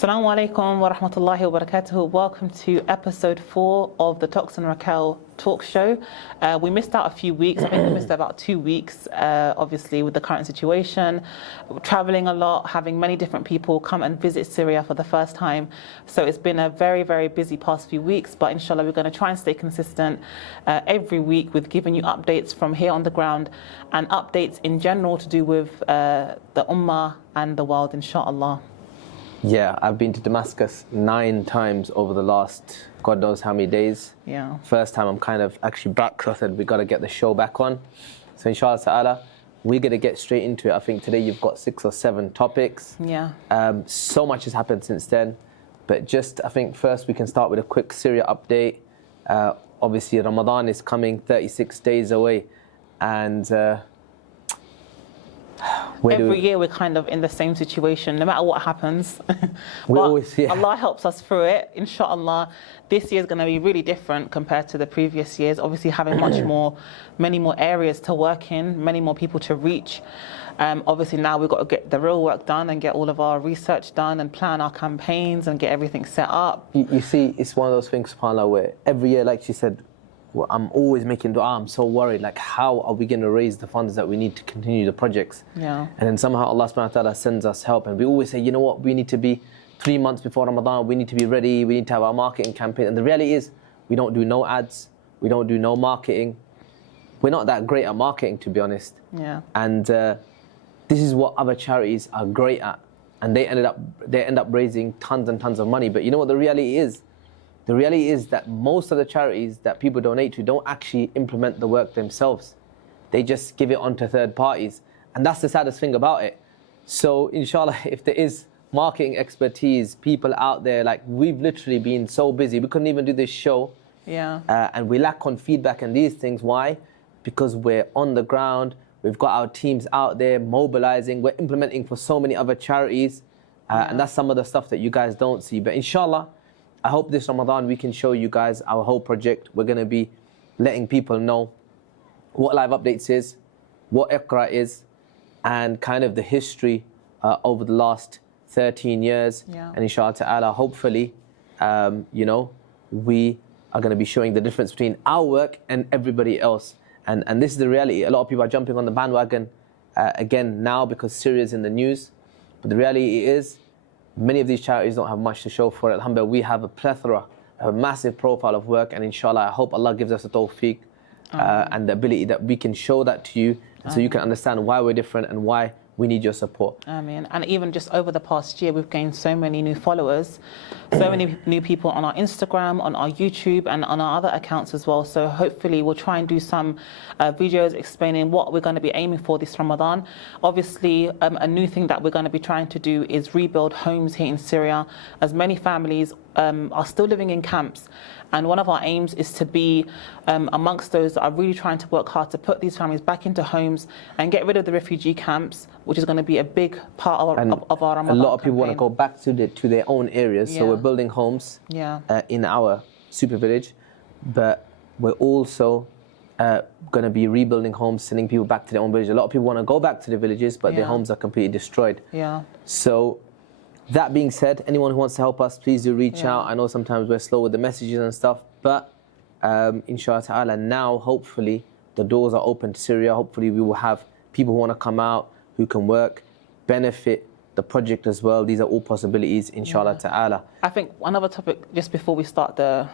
Assalamu alaikum wa rahmatullahi wa barakatuhu. Welcome to episode 4 of the Tox and Racquell Talk show. We missed out a few weeks. I think we missed about 2 weeks, obviously, with the current situation. We're traveling a lot, having many different people come and visit Syria for the first time. So it's been a very, very busy past few weeks, but inshallah, we're going to try and stay consistent every week with giving you updates from here on the ground and updates in general to do with the Ummah and the world, inshallah. Yeah, I've been to Damascus 9 times over the last God knows how many days. Yeah. First time I'm kind of actually back, so I said we got to get the show back on. So inshallah ta'ala, we're going to get straight into it. I think today you've got 6 or 7 topics. Yeah. So much has happened since then. But just, I think first we can start with a quick Syria update. Obviously Ramadan is coming, 36 days away. And every year we're kind of in the same situation, no matter what happens. Allah helps us through it, inshallah. This year is going to be really different compared to the previous years. Obviously having many more areas to work in, many more people to reach. Obviously now we've got to get the real work done and get all of our research done and plan our campaigns and get everything set up. You see, it's one of those things, subhanAllah, where every year, like she said, well, I'm always making dua. I'm so worried, like how are we going to raise the funds that we need to continue the projects? Yeah. And then somehow Allah subhanahu wa ta'ala sends us help, and we always say, you know what, we need to be 3 months before Ramadan, we need to be ready, we need to have our marketing campaign. And the reality is, we don't do no ads, we don't do no marketing. We're not that great at marketing, to be honest. Yeah. And this is what other charities are great at, and they end up raising tons and tons of money. But you know what the reality is? The reality is that most of the charities that people donate to don't actually implement the work themselves. They just give it on to third parties. And that's the saddest thing about it. So inshallah, if there is marketing expertise, people out there, like we've literally been so busy, we couldn't even do this show. Yeah. And we lack on feedback and these things. Why? Because we're on the ground, we've got our teams out there mobilizing, we're implementing for so many other charities. And that's some of the stuff that you guys don't see. But inshallah, I hope this Ramadan we can show you guys our whole project. We're going to be letting people know what Live Updates is, what Iqra is, and kind of the history over the last 13 years. Yeah. And inshallah ta'ala, hopefully, you know, we are going to be showing the difference between our work and everybody else. And this is the reality. A lot of people are jumping on the bandwagon again now because Syria is in the news. But the reality is, many of these charities don't have much to show for it. Alhamdulillah, we have a plethora, a massive profile of work, and inshallah, I hope Allah gives us the tawfiq and the ability that we can show that to you, so you can understand why we're different and why we need your support. Ameen. And even just over the past year, we've gained so many new followers, so many new people on our Instagram, on our YouTube, and on our other accounts as well. So hopefully we'll try and do some videos explaining what we're going to be aiming for this Ramadan. Obviously, a new thing that we're going to be trying to do is rebuild homes here in Syria, as many families are still living in camps. And one of our aims is to be amongst those that are really trying to work hard to put these families back into homes and get rid of the refugee camps, which is going to be a big part of our Ramadan A lot of people campaign. want to go back to their own areas, so we're building homes in our super village, but we're also going to be rebuilding homes, sending people back to their own village. A lot of people want to go back to the villages, but their homes are completely destroyed. Yeah. So that being said, anyone who wants to help us, please do reach out. I know sometimes we're slow with the messages and stuff, but inshallah ta'ala, now hopefully the doors are open to Syria. Hopefully we will have people who want to come out, who can work, benefit the project as well. These are all possibilities, inshallah ta'ala. I think another topic, just before we start the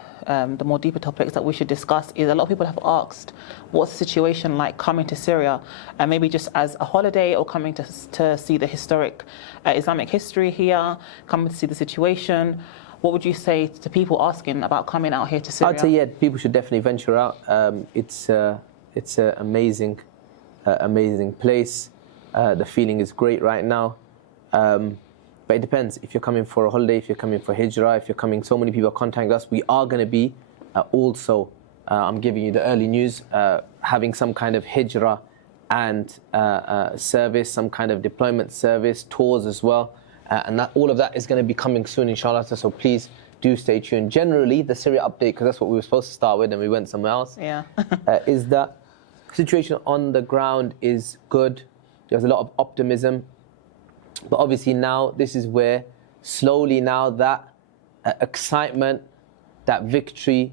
more deeper topics that we should discuss, is a lot of people have asked, what's the situation like coming to Syria, and maybe just as a holiday or coming to see the historic Islamic history here, coming to see the situation. What would you say to people asking about coming out here to Syria? I'd say, yeah, people should definitely venture out. It's an amazing place. The feeling is great right now. But it depends. If you're coming for a holiday, if you're coming for hijrah, if you're coming, so many people are contacting us. We are going to be also, I'm giving you the early news, having some kind of hijrah and service, some kind of deployment service, tours as well. And all of that is going to be coming soon, inshallah. So please do stay tuned. Generally, the Syria update, because that's what we were supposed to start with and we went somewhere else, is that situation on the ground is good. There's a lot of optimism. But obviously now, this is where slowly now that excitement, that victory,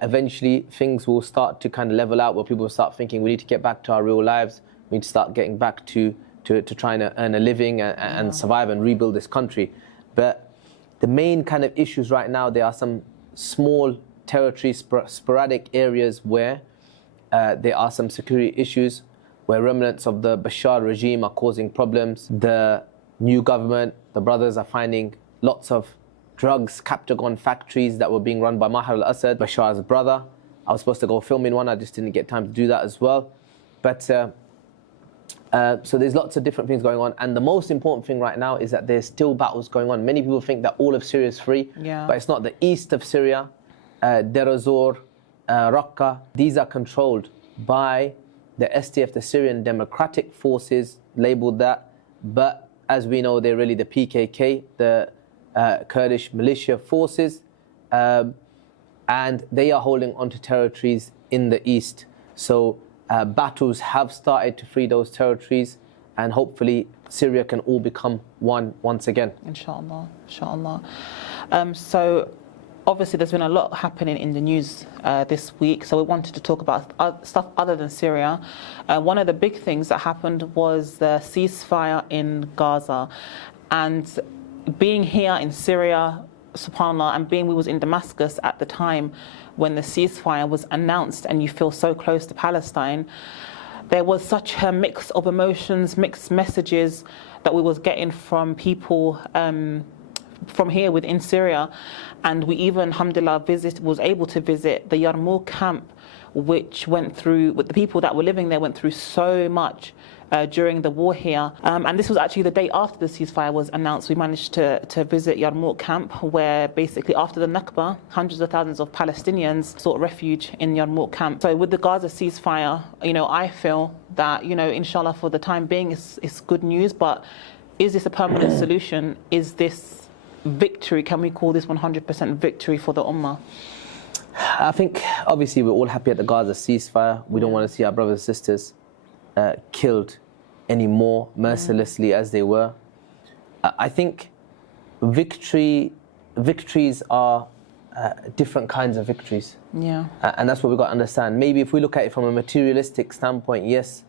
eventually things will start to kind of level out, where people will start thinking we need to get back to our real lives, we need to start getting back to trying to earn a living and survive and rebuild this country. But the main kind of issues right now, there are some small territories, sporadic areas where there are some security issues, where remnants of the Bashar regime are causing problems. The new government, the brothers are finding lots of drugs, Captagon factories that were being run by Mahar al-Assad, Bashar's brother. I was supposed to go film in one, I just didn't get time to do that as well. But so there's lots of different things going on, and the most important thing right now is that there's still battles going on. Many people think that all of Syria is free, but it's not. The east of Syria, Deir ez-Zor, Raqqa, these are controlled by the SDF, the Syrian Democratic Forces, labeled that, but as we know, they're really the PKK, the Kurdish militia forces, and they are holding onto territories in the east. So battles have started to free those territories, and hopefully Syria can all become one once again. Inshallah, inshallah. So obviously there's been a lot happening in the news this week, so we wanted to talk about stuff other than Syria. One of the big things that happened was the ceasefire in Gaza, and being here in Syria, subhanAllah, and we was in Damascus at the time when the ceasefire was announced, and you feel so close to Palestine, there was such a mix of emotions, mixed messages that we was getting from people from here within Syria. And we even, alhamdulillah, was able to visit the Yarmouk camp, which went through, with the people that were living there, went through so much during the war here. And this was actually the day after the ceasefire was announced. We managed to visit Yarmouk camp, where basically after the Nakba, hundreds of thousands of Palestinians sought refuge in Yarmouk camp. So with the Gaza ceasefire, I feel that, inshallah, for the time being, it's good news, but is this a permanent solution? Is this victory? Can we call this 100% victory for the Ummah? I think obviously we're all happy at the Gaza ceasefire. We don't want to see our brothers and sisters killed any more mercilessly as they were. I think victories are different kinds of victories. Yeah. And that's what we've got to understand. Maybe if we look at it from a materialistic standpoint, yes,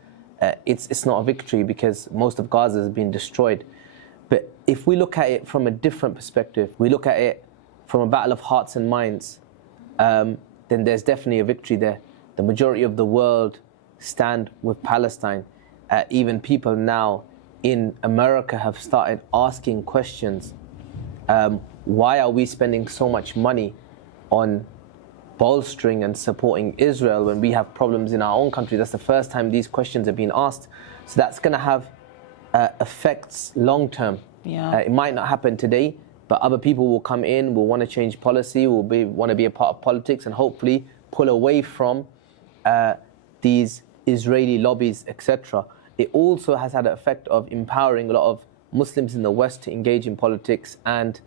it's not a victory because most of Gaza has been destroyed. But if we look at it from a different perspective, we look at it from a battle of hearts and minds, then there's definitely a victory there. The majority of the world stand with Palestine. Even people now in America have started asking questions. Why are we spending so much money on bolstering and supporting Israel when we have problems in our own country? That's the first time these questions have been asked. So that's going to have effects long term. Yeah. It might not happen today, but other people will come in, will want to change policy, will want to be a part of politics, and hopefully pull away from these Israeli lobbies, etc. It also has had an effect of empowering a lot of Muslims in the West to engage in politics and,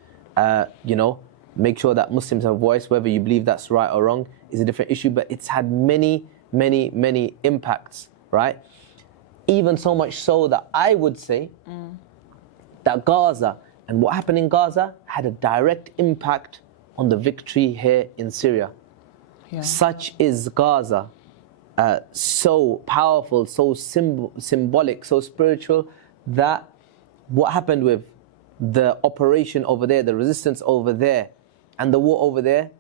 make sure that Muslims have a voice. Whether you believe that's right or wrong is a different issue, but it's had many, many, many impacts, right? Even so much so that I would say that Gaza and what happened in Gaza had a direct impact on the victory here in Syria. Yeah. Such is Gaza. So powerful, so symbolic, so spiritual, that what happened with the operation over there, the resistance over there, and the war over there,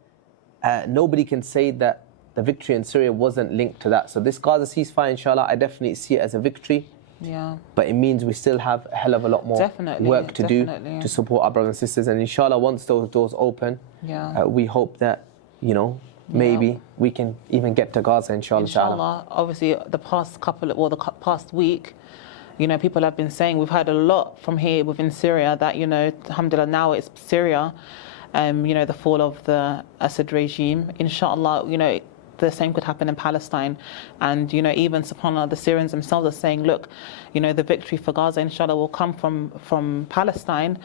nobody can say that the victory in Syria wasn't linked to that. So this Gaza ceasefire, inshallah, I definitely see it as a victory. Yeah. But it means we still have a hell of a lot more work to do to support our brothers and sisters. And inshallah, once those doors open, we hope that, maybe we can even get to Gaza, inshallah. Inshallah. Obviously, the past week, people have been saying, we've heard a lot from here within Syria that, alhamdulillah, now it's Syria, the fall of the Assad regime. Inshallah, the same could happen in Palestine. And, even, subhanAllah, the Syrians themselves are saying, look, the victory for Gaza, inshallah, will come from Palestine.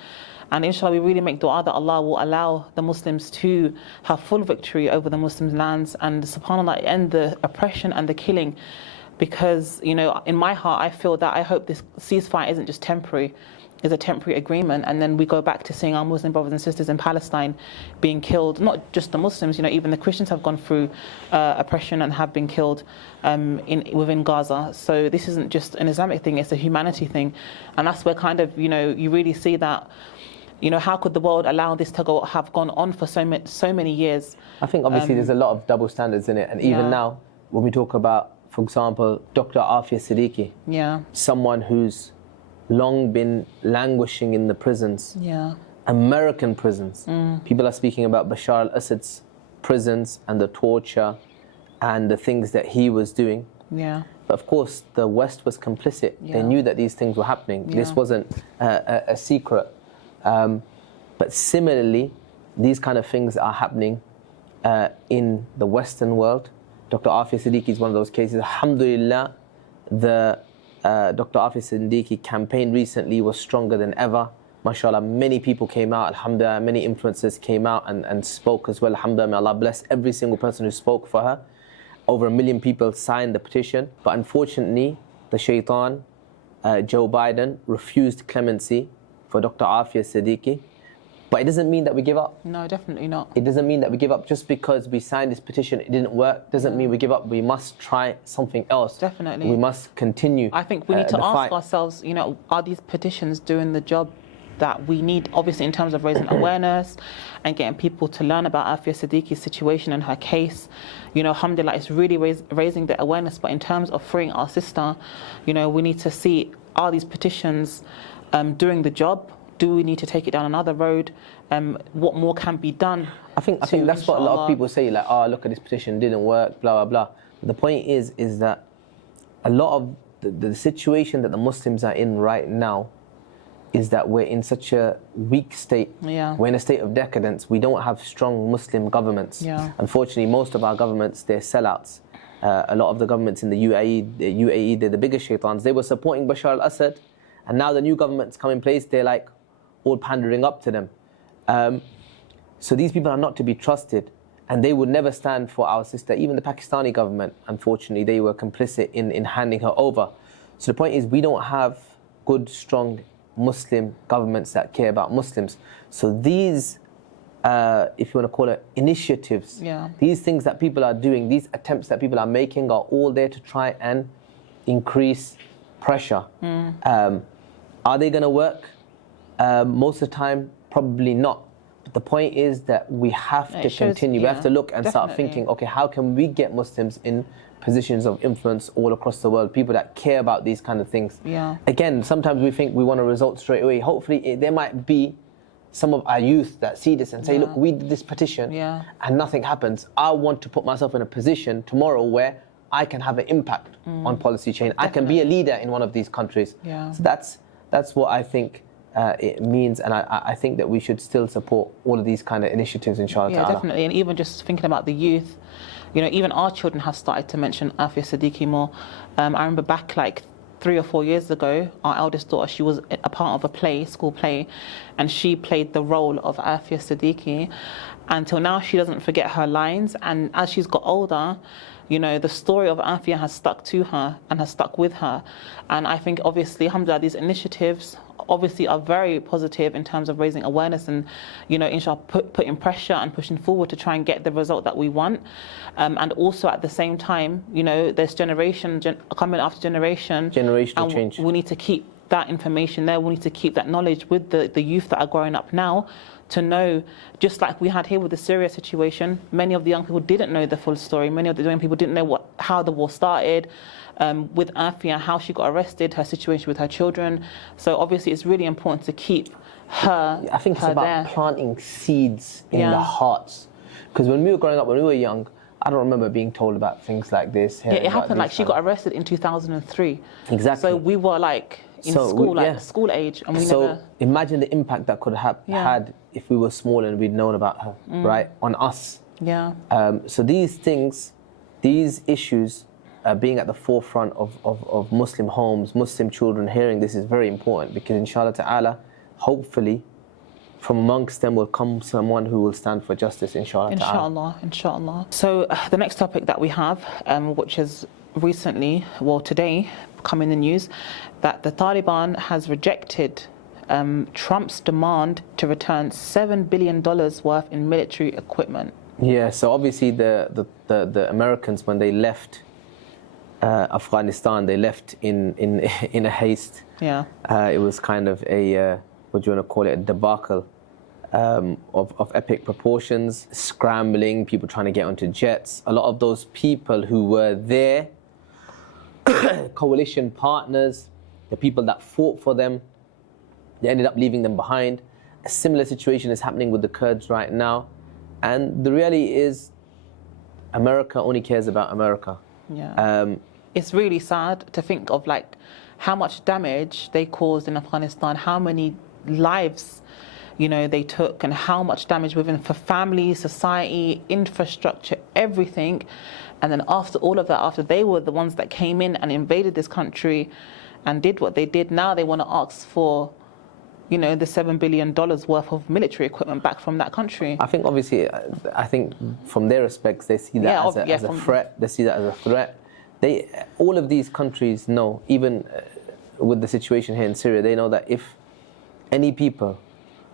And inshallah, we really make dua that Allah will allow the Muslims to have full victory over the Muslim lands and, subhanAllah, end the oppression and the killing. Because, in my heart, I feel that I hope this ceasefire isn't just temporary. is a temporary agreement, and then we go back to seeing our Muslim brothers and sisters in Palestine being killed. Not just the Muslims, even the Christians have gone through oppression and have been killed within Gaza. So this isn't just an Islamic thing, it's a humanity thing. And that's where kind of, you really see that, how could the world allow this to have gone on for so many years? I think obviously there's a lot of double standards in it. And even now, when we talk about, for example, Dr. Aafia Siddiqui, someone who's long been languishing in the prisons, American prisons. People are speaking about Bashar al-Assad's prisons and the torture and the things that he was doing. But of course, the West was complicit. They knew that these things were happening. This wasn't a secret. But similarly, these kind of things are happening in the Western world. Dr. Aafia Siddiqui is one of those cases. Alhamdulillah, the Dr. Aafia Siddiqui campaign recently was stronger than ever. MashaAllah, many people came out, alhamdulillah, many influencers came out and spoke as well. Alhamdulillah, may Allah bless every single person who spoke for her. Over 1 million people signed the petition. But unfortunately, the shaitan, Joe Biden, refused clemency for Dr. Aafia Siddiqui. But it doesn't mean that we give up. No, definitely not. It doesn't mean that we give up just because we signed this petition, it didn't work. Doesn't mean we give up. We must try something else. Definitely. We must continue. I think we need to ask ourselves, are these petitions doing the job that we need? Obviously, in terms of raising awareness and getting people to learn about Aafia Siddiqui's situation and her case. Alhamdulillah, it's really raising the awareness. But in terms of freeing our sister, we need to see, are these petitions doing the job? Do we need to take it down another road? What more can be done? I think that's what a lot of people say, like, oh, look at this petition, didn't work, blah, blah, blah. But the point is that a lot of the situation that the Muslims are in right now is that we're in such a weak state. We're in a state of decadence. We don't have strong Muslim governments. Unfortunately, most of our governments, they're sellouts. A lot of the governments in the UAE, they're the biggest shaitans. They were supporting Bashar al-Assad, and now the new government's come in place, they're like, all pandering up to them. So these people are not to be trusted, and they would never stand for our sister. Even the Pakistani government, unfortunately, they were complicit in handing her over. So the point is, we don't have good, strong Muslim governments that care about Muslims. So these, if you want to call it initiatives, these things that people are doing, these attempts that people are making are all there to try and increase pressure. Are they going to work? Most of the time, probably not. But the point is that we have to continue. We have to look and start thinking, okay, how can we get Muslims in positions of influence all across the world, people that care about these kind of things? Again, sometimes we think we want a result straight away. Hopefully, there might be some of our youth that see this and say, look, we did this petition and nothing happens. I want to put myself in a position tomorrow where I can have an impact on policy change. I can be a leader in one of these countries. So that's what I think it means, and I think that we should still support all of these kind of initiatives, inshallah. Yeah, definitely. And even just thinking about the youth, even our children have started to mention Aafia Siddiqui more. I remember back like 3 or 4 years ago, our eldest daughter, she was a part of a school play, and she played the role of Aafia Siddiqui. Until now, she doesn't forget her lines, and as she's got older, the story of Aafia has stuck to her and has stuck with her. And I think, obviously, alhamdulillah, these initiatives obviously are very positive in terms of raising awareness and, inshallah, putting pressure and pushing forward to try and get the result that we want. And also at the same time, there's generation coming after generation. Generational change. We need to keep that information there. We need to keep that knowledge with the youth that are growing up now, to know, just like we had here with the Syria situation, many of the young people didn't know the full story. Many of the young people didn't know how the war started, with Aafia, how she got arrested, her situation with her children. So obviously it's really important to keep her I think it's about planting seeds in the hearts. Because when we were growing up, when we were young, I don't remember being told about things like this. Yeah, it happened, like she got arrested in 2003. Exactly. So we were like in school, school age, and we never... imagine the impact that could have had if we were small and we'd known about her, right, on us. So these things, these issues, being at the forefront of Muslim homes, Muslim children hearing this is very important, because inshallah ta'ala, hopefully, from amongst them will come someone who will stand for justice, inshallah ta'ala. Inshallah. So the next topic that we have, which is recently, today, come in the news, that the Taliban has rejected Trump's demand to return $7 billion worth in military equipment. Yeah, so obviously the Americans, when they left Afghanistan, they left in a haste. Yeah. It was kind of a, what do you want to call it, a debacle of epic proportions, scrambling, people trying to get onto jets. A lot of those people who were there, coalition partners, the people that fought for them, they ended up leaving them behind. A similar situation is happening with the Kurds right now. And the reality is, America only cares about America. Yeah. It's really sad to think of like how much damage they caused in Afghanistan, how many lives, you know, they took, and how much damage within for family, society, infrastructure, everything. And then after all of that, after they were the ones that came in and invaded this country and did what they did, now they want to ask for, you know, the $7 billion worth of military equipment back from that country. I think obviously, I think from their respects, they see that as a threat. They see that as a threat. All of these countries know, even with the situation here in Syria, they know that if any people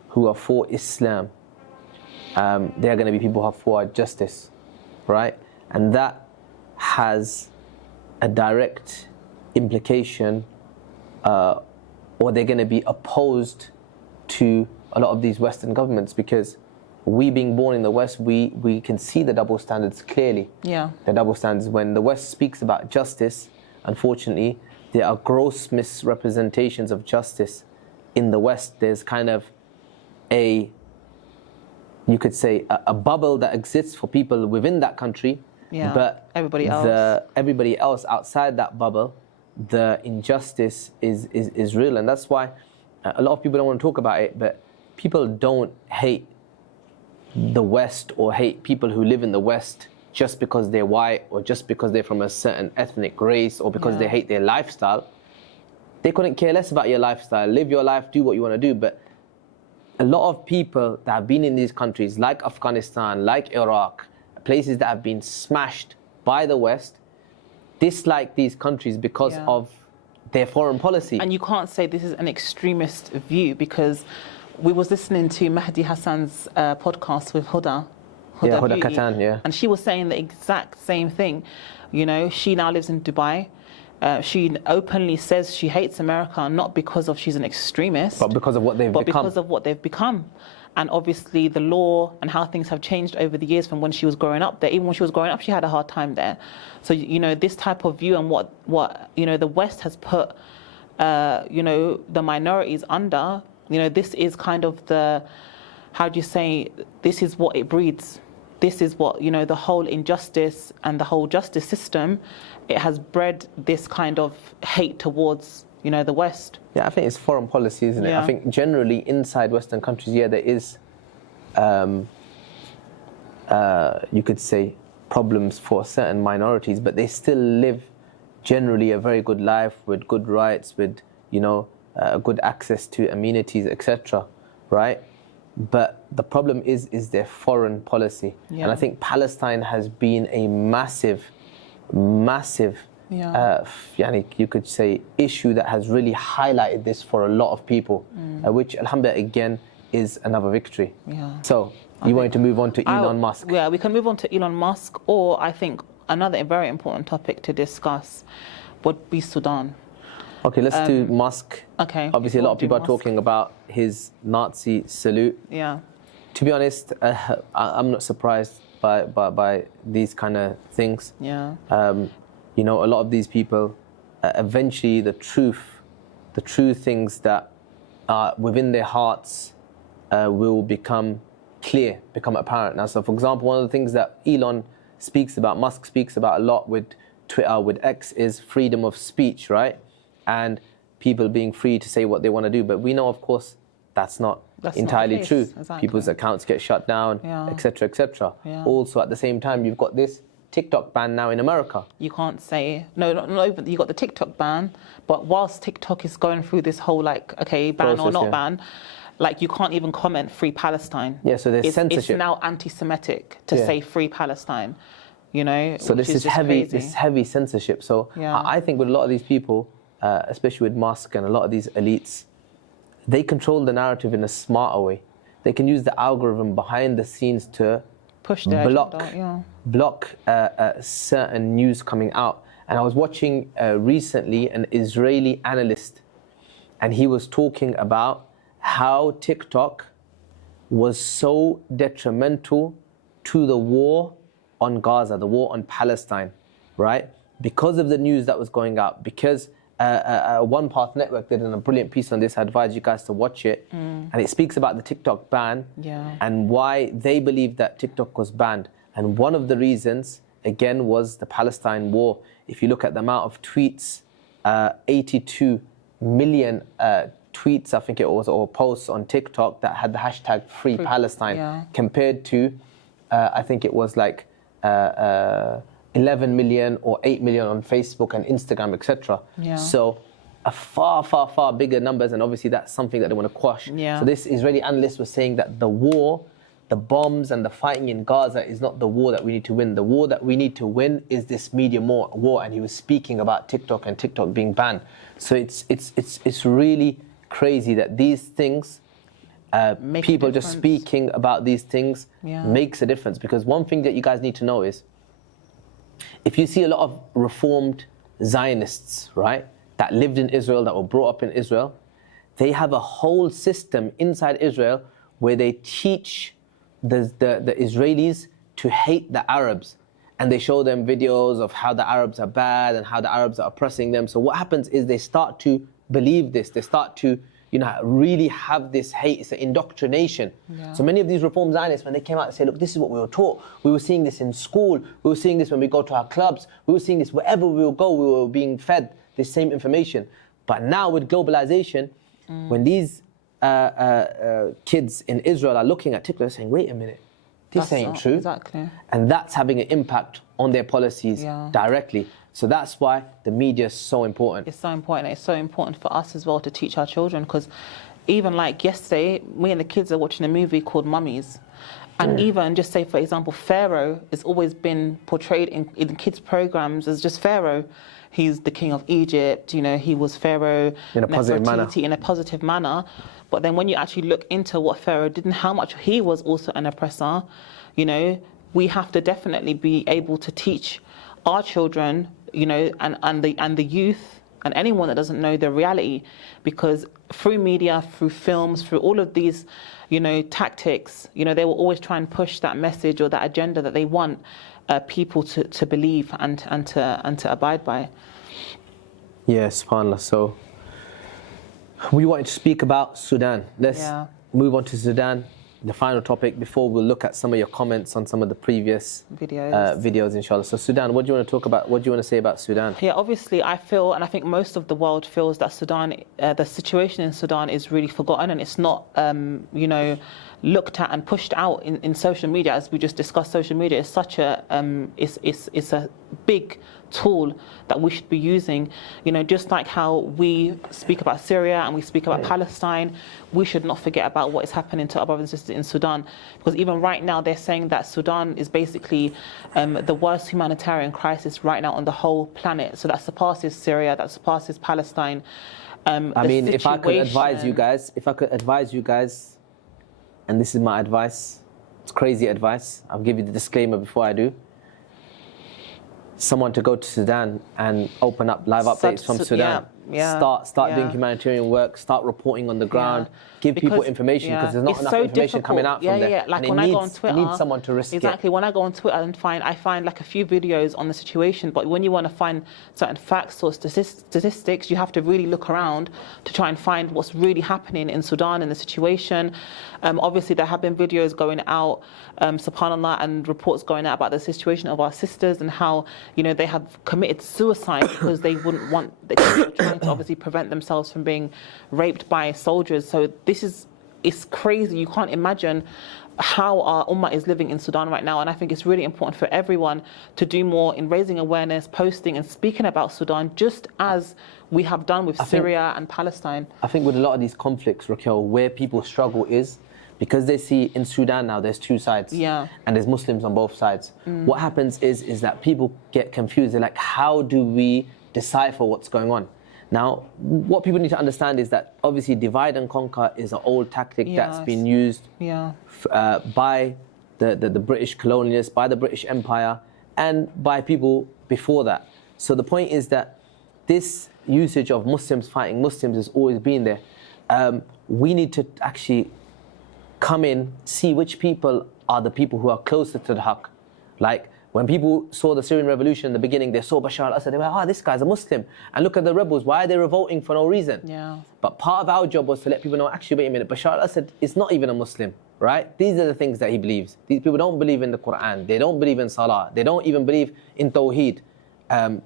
who are for Islam, they are going to be people who are for justice, right? And that has a direct implication, or they're going to be opposed to a lot of these Western governments, because we being born in the West, we can see the double standards clearly. Yeah. The double standards. When the West speaks about justice, unfortunately, there are gross misrepresentations of justice in the West. There's kind of you could say, a bubble that exists for people within that country. Yeah. But everybody else outside that bubble, the injustice is real. And that's why a lot of people don't want to talk about it, but people don't hate the West or hate people who live in the West just because they're white or just because they're from a certain ethnic race or because they hate their lifestyle. They couldn't care less about your lifestyle. Live your life, do what you want to do. But a lot of people that have been in these countries, like Afghanistan, like Iraq, places that have been smashed by the West, dislike these countries because of their foreign policy. And you can't say this is an extremist view, because we was listening to Mahdi Hassan's podcast with Huda Katan, and she was saying the exact same thing. You know, she now lives in Dubai. She openly says she hates America, not because of she's an extremist, but because of what they've become. Because of what they've become. And obviously the law and how things have changed over the years from when she was growing up there. Even when she was growing up, she had a hard time there. So, you know, this type of view and what you know, the West has put, you know, the minorities under, you know, this is kind of the, how do you say, this is what it breeds. This is what, you know, the whole injustice and the whole justice system, it has bred this kind of hate towards, you know, the West. Yeah, I think it's foreign policy, isn't it? I think generally inside Western countries, there is, you could say, problems for certain minorities, but they still live generally a very good life with good rights, with, you know, good access to amenities, etc., right? But the problem is their foreign policy. And I think Palestine has been a massive, you could say, issue that has really highlighted this for a lot of people, which, alhamdulillah, again, is another victory. So, you wanted to move on to Elon Musk? Yeah, we can move on to Elon Musk, or I think another very important topic to discuss would be Sudan. Okay, let's do Musk. Okay. Obviously, a lot of people are talking about his Nazi salute. Yeah. To be honest, I'm not surprised by these kind of things. Yeah. You know, a lot of these people, eventually the true things that are within their hearts will become clear, become apparent. Now, so for example, one of the things that Elon speaks about, Musk speaks about a lot with Twitter, with X, is freedom of speech, right? And people being free to say what they want to do. But we know, of course, that's not entirely true. Exactly. People's accounts get shut down, etc., etc. Also, at the same time, you've got this TikTok ban now in America. You can't say, not even, you got the TikTok ban, but whilst TikTok is going through this whole, like, okay, ban process, or not ban, like, you can't even comment Free Palestine. Yeah, so there's censorship. It's now anti-Semitic to say Free Palestine, you know. So this is heavy censorship. So I think with a lot of these people, especially with Musk and a lot of these elites, they control the narrative in a smarter way. They can use the algorithm behind the scenes to push their block certain news coming out. And I was watching recently an Israeli analyst, and he was talking about how TikTok was so detrimental to the war on Gaza, the war on Palestine, right? Because of the news that was going out, because One Path Network did a brilliant piece on this. I advise you guys to watch it. And it speaks about the TikTok ban and why they believe that TikTok was banned. And one of the reasons, again, was the Palestine war. If you look at the amount of tweets, 82 million tweets, I think it was, or posts on TikTok that had the hashtag Free Palestine, compared to, I think it was like 11 million or 8 million on Facebook and Instagram, etc. So a far bigger numbers, and obviously that's something that they want to quash. So this Israeli analyst was saying that the war, the bombs and the fighting in Gaza is not the war that we need to win. The war that we need to win is this media war. And he was speaking about TikTok and TikTok being banned. So it's really crazy that these things, people just speaking about these things makes a difference. Because one thing that you guys need to know is, if you see a lot of reformed Zionists, right, that lived in Israel, that were brought up in Israel, they have a whole system inside Israel where they teach the Israelis to hate the Arabs. And they show them videos of how the Arabs are bad and how the Arabs are oppressing them. So what happens is they start to believe this. They start to, you know, really have this hate. It's an indoctrination. So many of these Reform Zionists, when they came out and say, look, this is what we were taught. We were seeing this in school. We were seeing this when we go to our clubs. We were seeing this wherever we will go. We were being fed this same information. But now with globalization, when these kids in Israel are looking at TikTok, saying, wait a minute, this ain't true. Exactly. And that's having an impact on their policies directly. So that's why the media is so important. It's so important. It's so important for us as well to teach our children, because even like yesterday, me and the kids are watching a movie called Mummies. And even just say, for example, Pharaoh has always been portrayed in kids' programs as just Pharaoh. He's the king of Egypt, you know, he was Pharaoh in a positive manner. In a positive manner. But then when you actually look into what Pharaoh did and how much he was also an oppressor, you know, we have to definitely be able to teach our children, you know, and the youth and anyone that doesn't know the reality, because through media, through films, through all of these, you know, tactics, you know, they will always try and push that message or that agenda that they want people to believe and to abide by. Yes, subhanAllah. So we wanted to speak about Sudan. Let's move on to Sudan, the final topic, before we'll look at some of your comments on some of the previous videos, inshallah. So Sudan, what do you want to talk about? What do you want to say about Sudan? Yeah, obviously I feel, and I think most of the world feels, that Sudan, the situation in Sudan is really forgotten, and it's not, you know, looked at and pushed out in social media. As we just discussed, social media is such a it's a big tool that we should be using. You know, just like how we speak about Syria and we speak about Palestine, we should not forget about what is happening to our brothers and sisters in Sudan, because even right now they're saying that Sudan is basically the worst humanitarian crisis right now on the whole planet. So that surpasses Syria, that surpasses Palestine. I mean, if I could advise you guys, and this is my advice, it's crazy advice, I'll give you the disclaimer before I do. Someone to go to Sudan and open up live updates from Sudan. Start doing humanitarian work, start reporting on the ground, give people information, because there's not enough information coming out from there. Like and when I go on Twitter, it needs someone to risk it. When I go on Twitter and I find like a few videos on the situation, but when you want to find certain facts or statistics, you have to really look around to try and find what's really happening in Sudan and the situation. Obviously there have been videos going out, subhanAllah, and reports going out about the situation of our sisters and how, you know, they have committed suicide because they wouldn't want, they were trying to obviously prevent themselves from being raped by soldiers. So it's crazy. You can't imagine how our ummah is living in Sudan right now. And I think it's really important for everyone to do more in raising awareness, posting and speaking about Sudan, just as we have done with Syria and Palestine. I think with a lot of these conflicts, Racquell, where people struggle is because they see in Sudan now there's two sides, and there's Muslims on both sides. What happens is that people get confused. They're like, how do we decipher what's going on? Now, what people need to understand is that obviously divide and conquer is an old tactic that's been used by the British colonialists, by the British Empire, and by people before that. So the point is that this usage of Muslims fighting Muslims has always been there. We need to actually come in, see which people are the people who are closer to the haqq. Like, when people saw the Syrian revolution in the beginning, they saw Bashar al-Assad, they were like, this guy's a Muslim. And look at the rebels, why are they revolting for no reason? Yeah. But part of our job was to let people know, actually, wait a minute, Bashar al-Assad is not even a Muslim, right? These are the things that he believes. These people don't believe in the Quran, they don't believe in Salah, they don't even believe in Tawheed.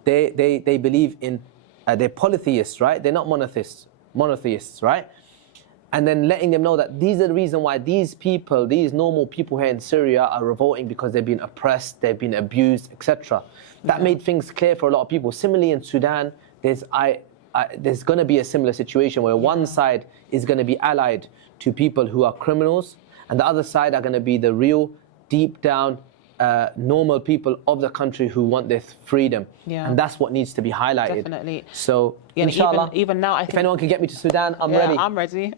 They believe in, they're polytheists, right? They're not monotheists, right? And then letting them know that these are the reason why these people, these normal people here in Syria are revolting, because they've been oppressed, they've been abused, etc. That made things clear for a lot of people. Similarly in Sudan, there's going to be a similar situation where one side is going to be allied to people who are criminals, and the other side are going to be the real, deep down, normal people of the country who want their freedom. And that's what needs to be highlighted. Definitely. So, yeah, inshallah, even now, I think if anyone can get me to Sudan, I'm ready. I'm ready.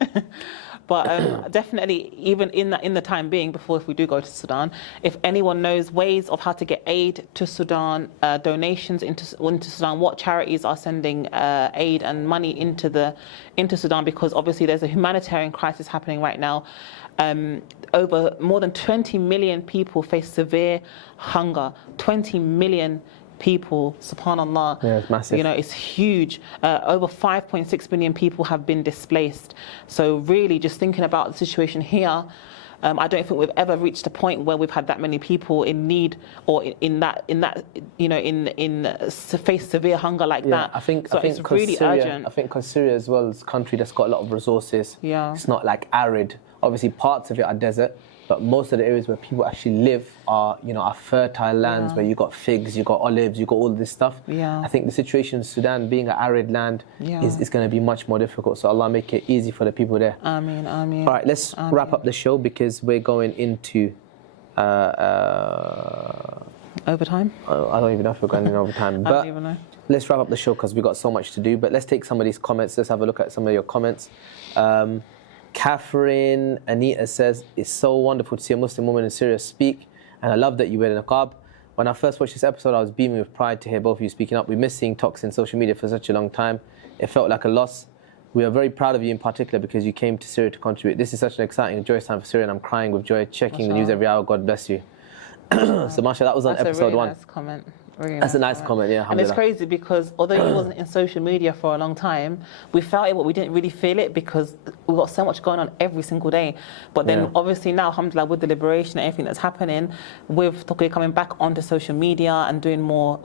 But definitely, even in the time being, before if we do go to Sudan, if anyone knows ways of how to get aid to Sudan, donations into Sudan, what charities are sending aid and money into Sudan, because obviously there's a humanitarian crisis happening right now. Over more than 20 million people face severe hunger. 20 million people, subhanallah. Yeah, it's massive. You know, it's huge. Over 5.6 million people have been displaced. So really, just thinking about the situation here, I don't think we've ever reached a point where we've had that many people in need, or in that you know, face severe hunger like that. I think it's really urgent. I think because Syria as well is a country that's got a lot of resources. Yeah. It's not like arid. Obviously, parts of it are desert, but most of the areas where people actually live are, you know, are fertile lands where you got figs, you got olives, you got all this stuff. I think the situation in Sudan, being an arid land, is going to be much more difficult. So Allah make it easy for the people there. Ameen, ameen. All right, let's wrap up the show because we're going into overtime. I don't even know if we're going in overtime, I don't even know. Let's wrap up the show because we've got so much to do. But let's take some of these comments. Let's have a look at some of your comments. Catherine Anita says, it's so wonderful to see a Muslim woman in Syria speak, and I love that you wear a niqab. When I first watched this episode, I was beaming with pride to hear both of you speaking up. We missed seeing Tox in social media for such a long time. It felt like a loss. We are very proud of you in particular because you came to Syria to contribute. This is such an exciting and joyous time for Syria, and I'm crying with joy checking the news every hour. God bless you. So mashallah, that was on episode really 1. Nice comment. Really That's a nice comment, yeah. And it's crazy because although he wasn't in social media for a long time, we felt it, but we didn't really feel it because we've got so much going on every single day. But then obviously now, alhamdulillah, with the liberation and everything that's happening, with Toki coming back onto social media and doing more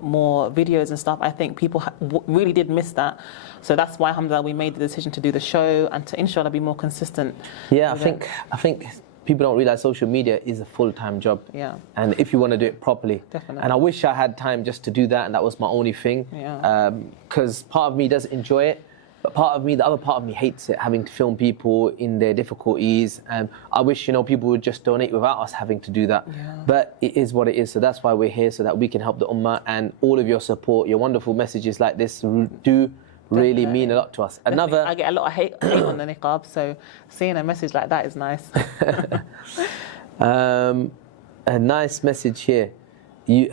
videos and stuff, I think people really did miss that. So that's why, alhamdulillah, we made the decision to do the show and to, inshallah, be more consistent. Yeah, I think people don't realize social media is a full-time job. Yeah. And if you want to do it properly. Definitely. And I wish I had time just to do that, and that was my only thing. Yeah. Because part of me does enjoy it, but the other part of me hates it, having to film people in their difficulties. And I wish, you know, people would just donate without us having to do that. Yeah. But it is what it is. So that's why we're here, so that we can help the ummah. And all of your support, your wonderful messages like this do really mean a lot to us. I get a lot of hate on the niqab, so seeing a message like that is nice. A nice message here. You,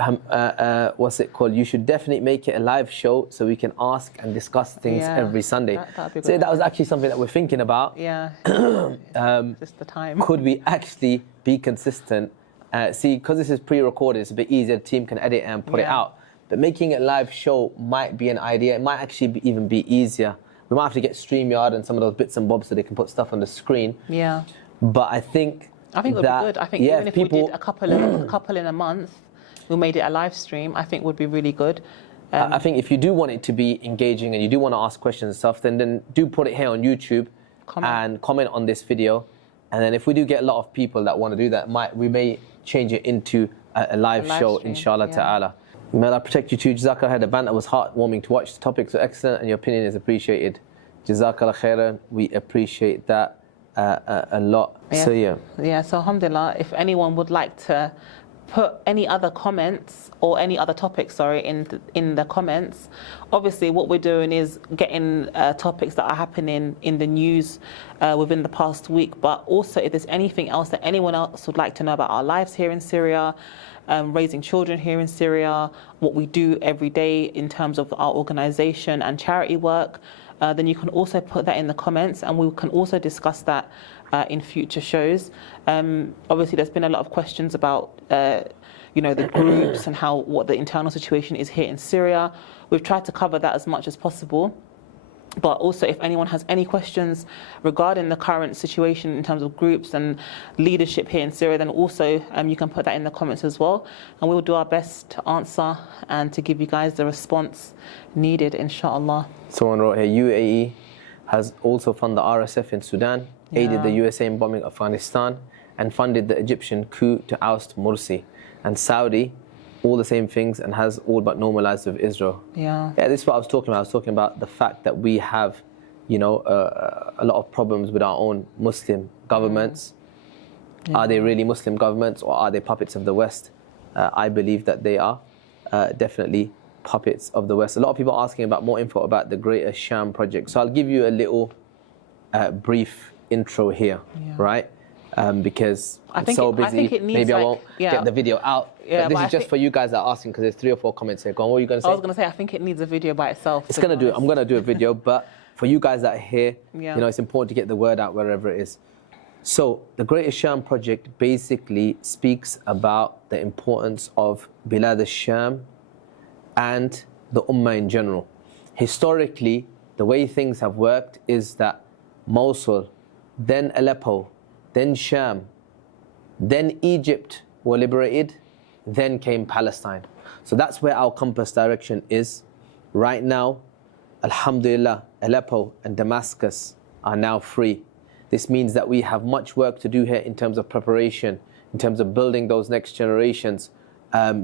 what's it called? You should definitely make it a live show so we can ask and discuss things every Sunday. That'd be So good. that was actually something that we're thinking about. Yeah. Just the time. Could we actually be consistent? See, because this is pre-recorded, it's a bit easier. The team can edit it and put it out. But making it a live show might be an idea. It might actually even be easier. We might have to get StreamYard and some of those bits and bobs so they can put stuff on the screen. Yeah. But I think it would be good. I think even if we did a couple in a month, we made it a live stream, I think would be really good. I think if you do want it to be engaging and you do want to ask questions and stuff, then do put it here on YouTube and comment on this video. And then if we do get a lot of people that want to do that, we may change it into a live show, stream, inshallah ta'ala. May Allah protect you too. Jazakallah khair. The banter was heartwarming to watch. The topics were excellent and your opinion is appreciated. Jazakallah khairan. We appreciate that a lot. Yeah. So yeah. Yeah, so alhamdulillah, if anyone would like to put any other comments or any other topics, in the comments. Obviously, what we're doing is getting topics that are happening in the news within the past week. But also, if there's anything else that anyone else would like to know about our lives here in Syria, raising children here in Syria, what we do every day in terms of our organisation and charity work, then you can also put that in the comments, and we can also discuss that in future shows. Obviously, there's been a lot of questions about the groups and what the internal situation is here in Syria. We've tried to cover that as much as possible. But also, if anyone has any questions regarding the current situation in terms of groups and leadership here in Syria, then also you can put that in the comments as well. And we will do our best to answer and to give you guys the response needed, inshallah. Someone wrote here, UAE has also funded the RSF in Sudan, aided the USA in bombing Afghanistan, and funded the Egyptian coup to oust Morsi. And Saudi, all the same things, and has all but normalized with Israel. Yeah, this is what I was talking about. I was talking about the fact that we have, a lot of problems with our own Muslim governments. Are they really Muslim governments, or are they puppets of the West? I believe that they are definitely puppets of the West. A lot of people are asking about more info about the Greater Sham project. So I'll give you a little brief intro here, right? Because I'm so busy, maybe I won't get the video out. But this is just for you guys that are asking, because there's 3 or 4 comments here. Go on, what are you going to say? I was going to say, I think it needs a video by itself. I'm going to do a video, but for you guys that are here, it's important to get the word out wherever it is. So the Greater Sham project basically speaks about the importance of Bilad al-Sham and the Ummah in general. Historically, the way things have worked is that Mosul, then Aleppo, then Sham, then Egypt were liberated, then came Palestine. So that's where our compass direction is. Right now, alhamdulillah, Aleppo and Damascus are now free. This means that we have much work to do here in terms of preparation, in terms of building those next generations,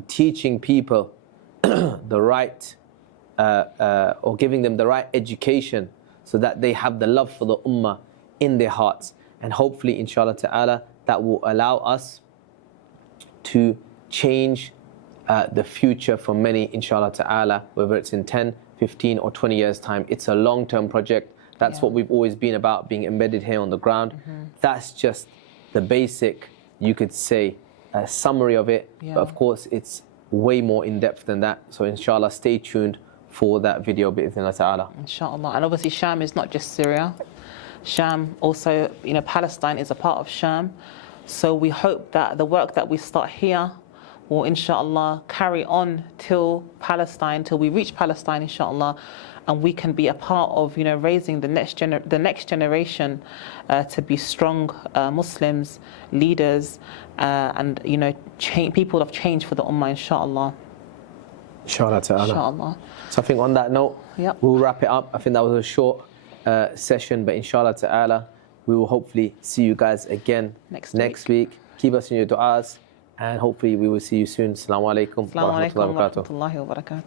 teaching people the right, or giving them the right education so that they have the love for the Ummah in their hearts. And hopefully, inshallah ta'ala, that will allow us to change the future for many, inshallah ta'ala, whether it's in 10, 15 or 20 years' time. It's a long-term project. That's what we've always been about, being embedded here on the ground. That's just the basic, you could say, summary of it. But of course, it's way more in-depth than that. So inshallah, stay tuned for that video, bi'idhnillah ta'ala. Inshallah. And obviously, Sham is not just Syria. Sham also, Palestine is a part of Sham. So we hope that the work that we start here will, inshallah, carry on till Palestine, till we reach Palestine, inshallah, and we can be a part of, raising the next generation to be strong Muslims, leaders, and people of change for the Ummah, inshallah. Inshallah ta'ala. Inshallah. So I think on that note, we'll wrap it up. I think that was a short session, but inshallah ta'ala, we will hopefully see you guys again next week. Keep us in your du'as, and hopefully we will see you soon. Assalamu alaikum wa rahmatullahi wa barakatuh.